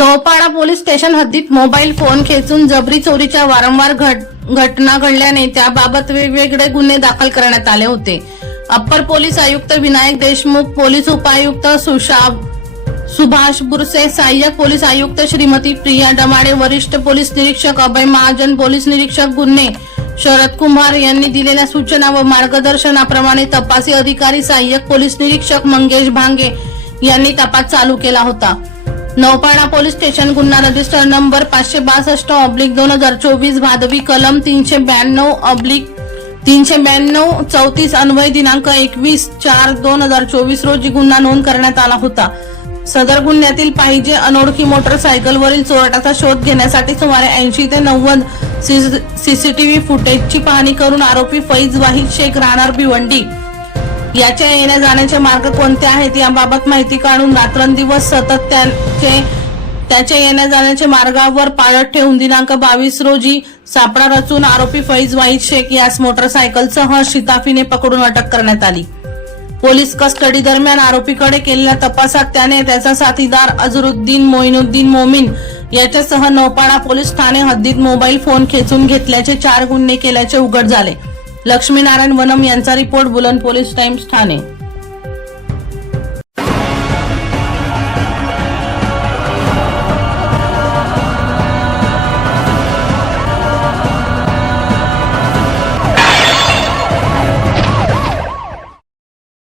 Naupada police station हद्दीत mobile phone खेचून जबरी चोरीच्या वारंवार घटना घडल्याने त्याबाबत वेगवेगळे गुन्हे दाखल करण्यात आले होते। अप्पर पोलीस आयुक्त विनायक देशमुख, पोलीस उपायुक्त सुभाष बुरसे, सहाय्यक पोलीस आयुक्त श्रीमती प्रिया डमाडे, वरिष्ठ पोलीस निरीक्षक अभय महाजन, पोलीस निरीक्षक गुन्हे शरद कुमार यांनी दिलेल्या सूचना व मार्गदर्शनाप्रमाणे तपासी अधिकारी सहाय्यक पोलीस निरीक्षक मंगेश भांगे यांनी तपास चालू केला होता। नौपाडा पोलीस स्टेशन गुन्हा रजिस्टर नंबर 562/2024 भादवी कलम 392/392 अन्वय दिनांक 21/4/2024 रोजी गुन्हा नोंद करण्यात आला होता। सदर गुन्ह्यातील पाहिजे अनोळखी मोटरसायकलवरील चोरट्याचा शोध घेण्यासाठी सुमारे 80 ते 90 सीसीटीव्ही फुटेजची पाहणी करून आरोपी फैज वाहिद शेख राहणार भिवंडी याच्या येण्या जाण्याचे मार्ग कोणते आहेत याबाबत माहिती काढून रात्रंदिवस सतत त्याच्या येण्या जाण्याच्या मार्गावर पाळत ठेवून दिनांक 22 रोजी सापळा रचून आरोपी फैज वाहिद शेख यास मोटरसायकलसह शिताफीने पकडून अटक करण्यात आली। पोलीस कस्टडी दरम्यान आरोपीकडे केलेल्या तपासात त्याने त्याचा साथीदार अझरुद्दीन मोइनुद्दीन मोमीन याच्यासह नौपाडा पोलीस ठाणे हद्दीत मोबाईल फोन खेचून घेतल्याचे 4 गुन्हे केल्याचे उघड झाले। लक्ष्मीनारायण वनम यांचा रिपोर्ट, बुलंद पोलीस टाइम्स ठाणे।